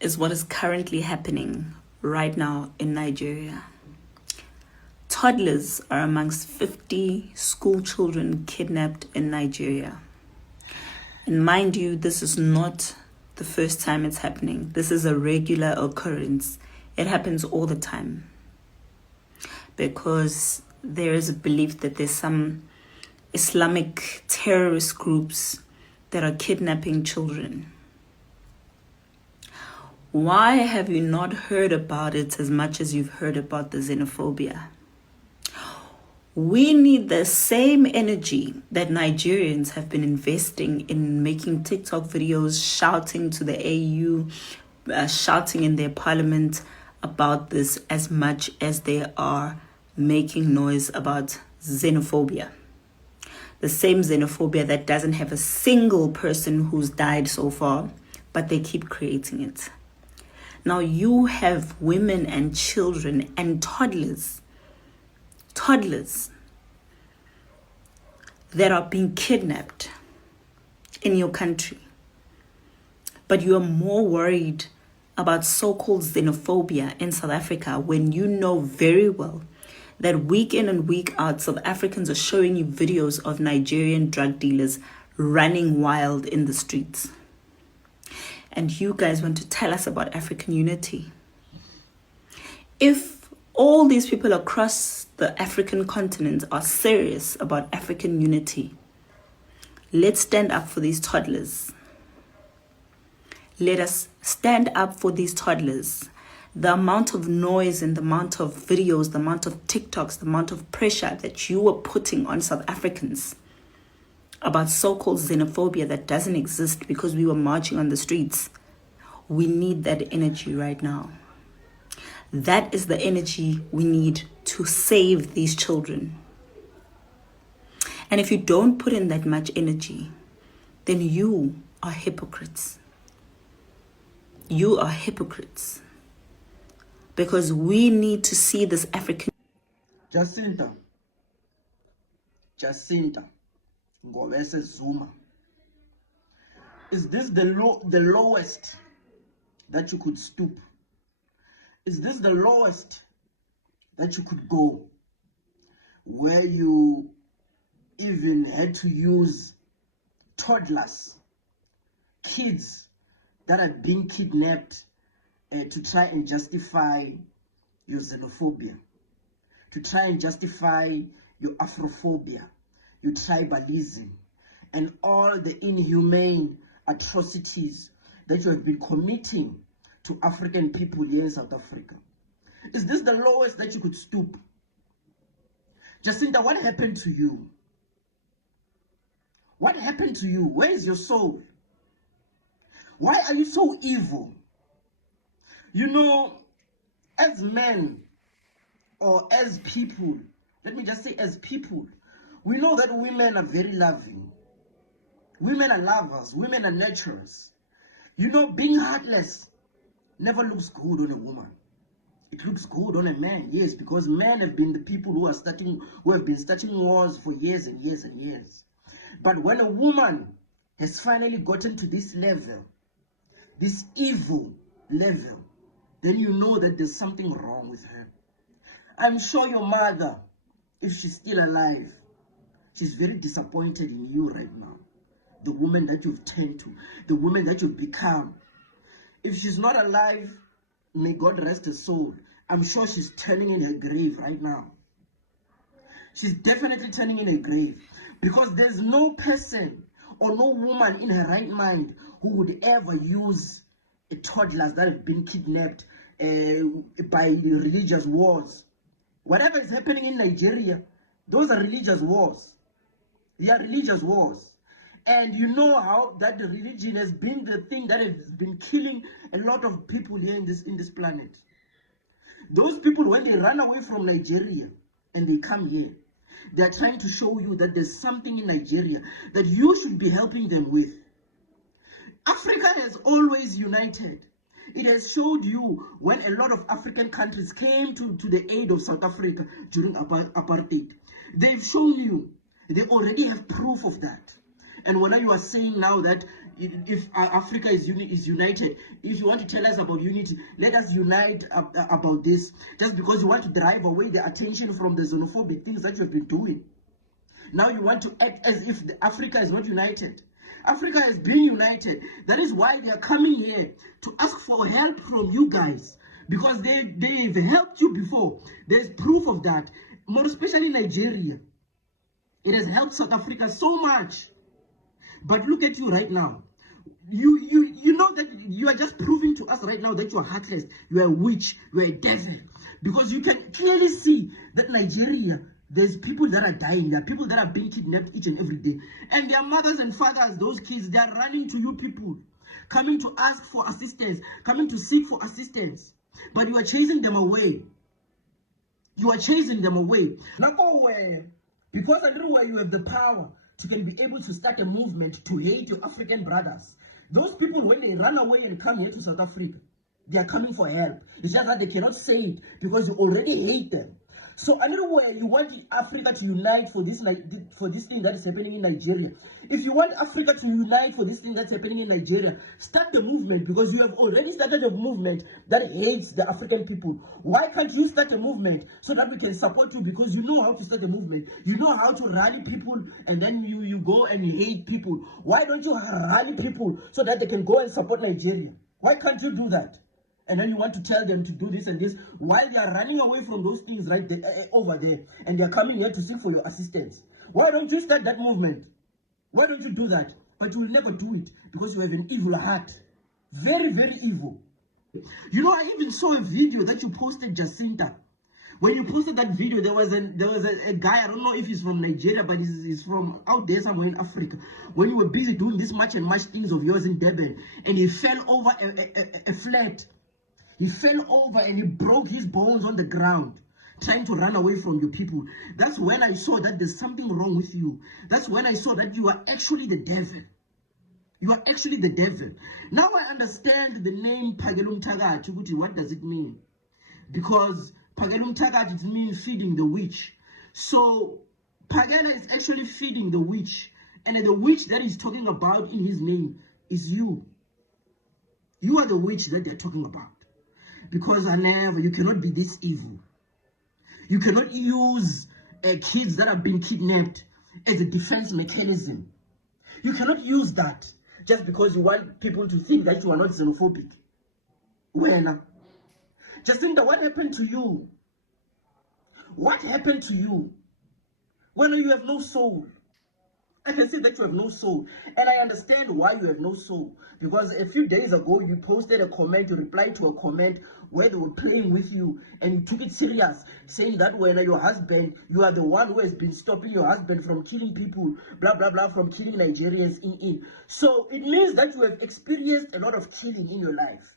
is what is currently happening right now in Nigeria. Toddlers are amongst 50 school children kidnapped in Nigeria. And mind you, this is not the first time it's happening. This is a regular occurrence. It happens all the time. Because there is a belief that there's some Islamic terrorist groups that are kidnapping children. Why have you not heard about it as much as you've heard about the xenophobia? We need the same energy that Nigerians have been investing in making TikTok videos, shouting to the AU, shouting in their parliament about this, as much as they are making noise about xenophobia. The same xenophobia that doesn't have a single person who's died so far, but they keep creating it. Now you have women and children and toddlers that are being kidnapped in your country. But you are more worried about so-called xenophobia in South Africa when you know very well that week in and week out, South Africans are showing you videos of Nigerian drug dealers running wild in the streets. And you guys want to tell us about African unity. If all these people across the African continent are serious about African unity, let's stand up for these toddlers. Let us stand up for these toddlers. The amount of noise and the amount of videos, the amount of TikToks, the amount of pressure that you are putting on South Africans about so-called xenophobia that doesn't exist because we were marching on the streets. We need that energy right now. That is the energy we need to save these children. And if you don't put in that much energy, then you are hypocrites. You are hypocrites. Because we need to see this African... Jacinta, Ngobese Zuma. Is this the lowest that you could stoop? Is this the lowest that you could go, where you even had to use toddlers, kids that are being kidnapped to try and justify your xenophobia, to try and justify your Afrophobia, your tribalism, and all the inhumane atrocities that you have been committing to African people here in South Africa? Is this the lowest that you could stoop? Jacinta, what happened to you? What happened to you? Where is your soul? Why are you so evil? You know, as men, or as people, let me just say as people, we know that women are very loving. Women are lovers. Women are nurturers. You know, being heartless never looks good on a woman. It looks good on a man, yes, because men have been the people who have been starting wars for years and years and years. But when a woman has finally gotten to this level, this evil level, then you know that there's something wrong with her. I'm sure your mother, if she's still alive, she's very disappointed in you right now. The woman that you've turned to, the woman that you've become. If she's not alive, may God rest her soul. I'm sure she's turning in her grave right now. She's definitely turning in her grave. Because there's no person or no woman in her right mind who would ever use toddlers that have been kidnapped by religious wars. Whatever is happening in Nigeria, those are religious wars. They are religious wars. And you know how that the religion has been the thing that has been killing a lot of people here in this planet. Those people, when they run away from Nigeria and they come here, they are trying to show you that there's something in Nigeria that you should be helping them with. Africa has always united. It has showed you when a lot of African countries came to the aid of South Africa during apartheid. They've shown you. They already have proof of that. And when you are saying now that if Africa is united, if you want to tell us about unity, let us unite about this. Just because you want to drive away the attention from the xenophobic things that you have been doing. Now you want to act as if Africa is not united. Africa has been united. That is why they are coming here to ask for help from you guys. Because they've helped you before. There's proof of that. More especially Nigeria. It has helped South Africa so much. But look at you right now. You know that you are just proving to us right now that you are heartless. You are a witch. You are a devil. Because you can clearly see that Nigeria, there's people that are dying. There are people that are being kidnapped each and every day. And their mothers and fathers, those kids, they are running to you people. Coming to ask for assistance. Coming to seek for assistance. But you are chasing them away. You are chasing them away. Now go away. Because I know where you have the power to can be able to start a movement to hate your African brothers. Those people, when they run away and come here to South Africa, they are coming for help. It's just that they cannot say it because you already hate them. So another way you want Africa to unite for this thing that is happening in Nigeria. If you want Africa to unite for this thing that's happening in Nigeria, start the movement, because you have already started a movement that hates the African people. Why can't you start a movement so that we can support you? Because you know how to start a movement. You know how to rally people, and then you go and you hate people. Why don't you rally people so that they can go and support Nigeria? Why can't you do that? And then you want to tell them to do this and this while they are running away from those things right there, over there, and they are coming here to seek for your assistance. Why don't you start that movement? Why don't you do that? But you will never do it because you have an evil heart. Very, very evil. You know, I even saw a video that you posted, Jacinta. When you posted that video, there was a guy, I don't know if he's from Nigeria, but he's from out there somewhere in Africa. When you were busy doing this much and much things of yours in Durban, and he fell over a flat. He fell over and he broke his bones on the ground, trying to run away from your people. That's when I saw that there's something wrong with you. That's when I saw that you are actually the devil. You are actually the devil. Now I understand the name Pagelum Tagat. What does it mean? Because Pagelum Tagat, it means feeding the witch. So Pagela is actually feeding the witch. And the witch that he's talking about in his name is you. You are the witch that they're talking about. Because you cannot be this evil. You cannot use kids that have been kidnapped as a defense mechanism. You cannot use that just because you want people to think that you are not xenophobic. Well, Jacinta, what happened to you? What happened to you? When you have no soul. I can see that you have no soul. And I understand why you have no soul. Because a few days ago, you posted a comment, you replied to a comment where they were playing with you. And you took it serious, saying that when your husband, you are the one who has been stopping your husband from killing people, blah, blah, blah, from killing Nigerians in. So it means that you have experienced a lot of killing in your life.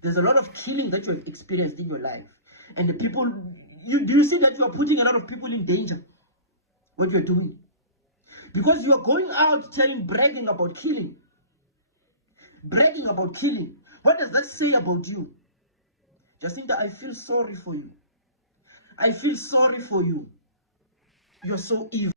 There's a lot of killing that you have experienced in your life. And the people, do you see that you are putting a lot of people in danger? What you're doing? Because you are going out bragging about killing. Bragging about killing. What does that say about you? Jacinta, I feel sorry for you. I feel sorry for you. You're so evil.